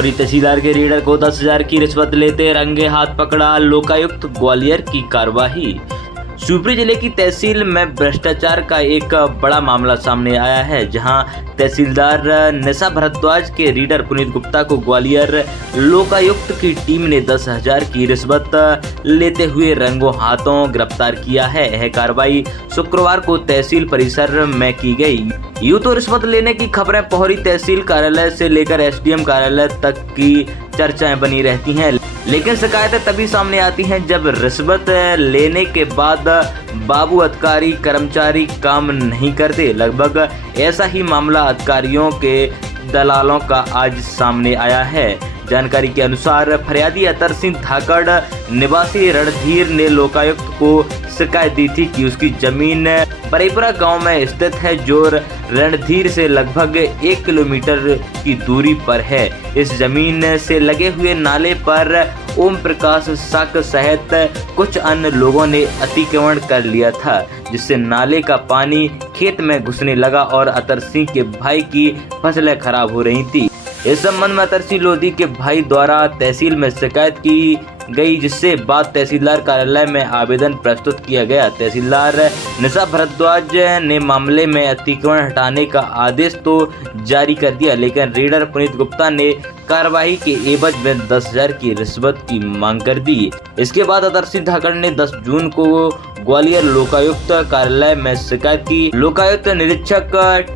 पौरी तहसीलदार के रेडर को 10,000 की रिश्वत लेते रंगे हाथ पकड़ा, लोकायुक्त ग्वालियर की कार्रवाई। शिवपुरी जिले की तहसील में भ्रष्टाचार का एक बड़ा मामला सामने आया है, जहां तहसीलदार निशा भारद्वाज के रीडर पुनीत गुप्ता को ग्वालियर लोकायुक्त की टीम ने 10,000 की रिश्वत लेते हुए रंगों हाथों गिरफ्तार किया है। यह कार्रवाई शुक्रवार को तहसील परिसर में की गई। यूं तो रिश्वत लेने की खबरें पौरी तहसील कार्यालय से लेकर एसडीएम कार्यालय तक की चर्चाएं बनी रहती हैं, लेकिन शिकायतें तभी सामने आती हैं जब रिश्वत लेने के बाद बाबू अधिकारी कर्मचारी काम नहीं करते। लगभग ऐसा ही मामला अधिकारियों के दलालों का आज सामने आया है। जानकारी के अनुसार फरियादी अतर सिंह धाकड़ निवासी रणधीर ने लोकायुक्त को शिकायत दी थी कि उसकी जमीन बरेपुरा गांव में स्थित है, जो रणधीर से लगभग 1 किलोमीटर की दूरी पर है। इस जमीन से लगे हुए नाले पर ओम प्रकाश साक सहित कुछ अन्य लोगों ने अतिक्रमण कर लिया था, जिससे नाले का पानी खेत में घुसने लगा और अतर सिंह के भाई की फसलें खराब हो रही थी। इस संबंध में अतर सिंह लोधी के भाई द्वारा तहसील में शिकायत की गई, जिससे बाद तहसीलदार कार्यालय में आवेदन प्रस्तुत किया गया। तहसीलदार निशा भारद्वाज ने मामले में अतिक्रमण हटाने का आदेश तो जारी कर दिया, लेकिन रेडर पुनीत गुप्ता ने कार्रवाई के एवज में 10,000 की रिश्वत की मांग कर दी। इसके बाद अतर सिंह धाकड़ ने 10 जून को ग्वालियर लोकायुक्त कार्यालय में शिकायत की। लोकायुक्त निरीक्षक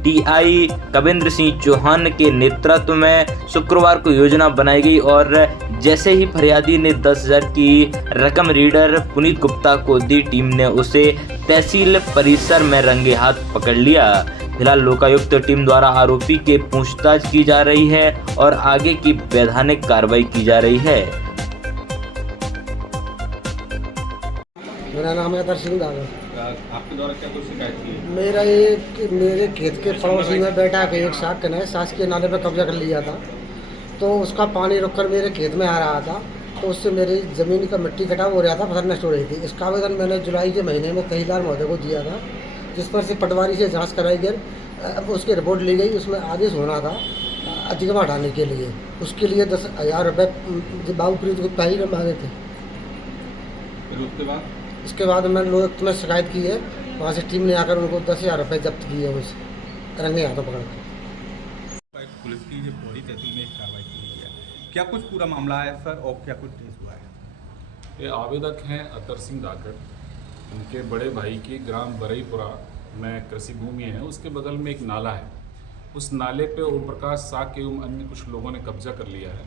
टीआई कविंद्र सिंह चौहान के नेतृत्व में शुक्रवार को योजना बनाई गई और जैसे ही फरियादी ने 10,000 की रकम रीडर पुनीत गुप्ता को दी, टीम ने उसे तहसील परिसर में रंगे हाथ पकड़ लिया। फिलहाल लोकायुक्त टीम द्वारा आरोपी के पूछताछ की जा रही है और आगे की वैधानिक कार्रवाई की जा रही है। मेरा नाम है अतर सिंह धाकड़। आपके द्वारा क्या कुछ शिकायत की? मेरे खेत के पड़ोसी में बैठा के एक शासकीय नाले पर कब्जा कर लिया था, तो उसका पानी रुककर मेरे खेत में आ रहा था, तो उससे मेरी ज़मीन का मिट्टी कटाव हो रहा था, फसल नष्ट हो रही थी। इसका आवेदन मैंने जुलाई के महीने में तहसीलदार महोदय को दिया था, जिस पर से पटवारी से जांच कराई गई। अब उसकी रिपोर्ट ली गई, उसमें आदेश होना था अतिक्रमण हटाने के लिए। उसके लिए 10,000 रुपये बाबू प्रीत गुप्ता ही मांगे थे। फिर उसके बाद मैंने लोकायुक्त में शिकायत की है, वहाँ से टीम ने आकर उनको 10,000 रुपये जब्त किए, उस रंगे हाथों पकड़। पुलिस की जो पौरी तहसील में एक कार्रवाई की गई है, क्या कुछ पूरा मामला है सर और क्या कुछ ट्रेस हुआ है? ये आवेदक हैं अतर सिंह धाकड़। उनके बड़े भाई की ग्राम बरईपुरा में कृषि भूमि है, उसके बगल में एक नाला है। उस नाले पे ओम प्रकाश साक एवं अन्य कुछ लोगों ने कब्जा कर लिया है,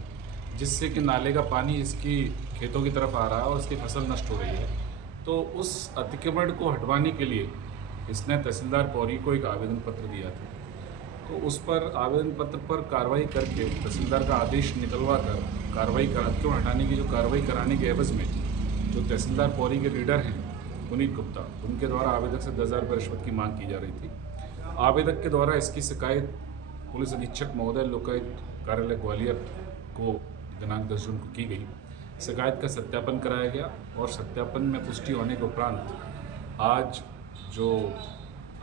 जिससे कि नाले का पानी इसकी खेतों की तरफ आ रहा है और इसकी फसल नष्ट हो रही है। तो उस अतिक्रमण को हटवाने के लिए इसने तहसीलदार पौरी को एक आवेदन पत्र दिया था, तो उस पर आवेदन पत्र पर कार्रवाई करके तहसीलदार का आदेश निकलवा कर अतिक्रमण हटाने की जो कार्रवाई कराने के एवज में जो तहसीलदार पौरी के रीडर हैं पुनीत गुप्ता, उनके द्वारा आवेदक से 10,000 रुपये रिश्वत की मांग की जा रही थी। आवेदक के द्वारा इसकी शिकायत पुलिस अधीक्षक महोदय लोकायुक्त कार्यालय ग्वालियर को दिनांक 10 जून को की गई। शिकायत का सत्यापन कराया गया और सत्यापन में पुष्टि होने के उपरांत आज जो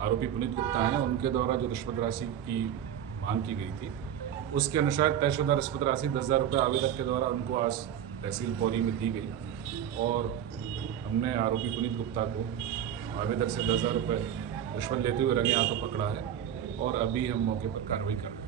आरोपी पुनीत गुप्ता हैं उनके द्वारा जो रिश्वत राशि की मांग की गई थी, उसके अनुसार तयशुदा रिश्वत राशि 10,000 रुपये आवेदक के द्वारा उनको आज तहसील पौरी में दी गई और हमने आरोपी पुनीत गुप्ता को आवेदक से 10,000 रुपये रिश्वत लेते हुए रंगे हाथों पकड़ा है और अभी हम मौके पर कार्रवाई कर रहे हैं।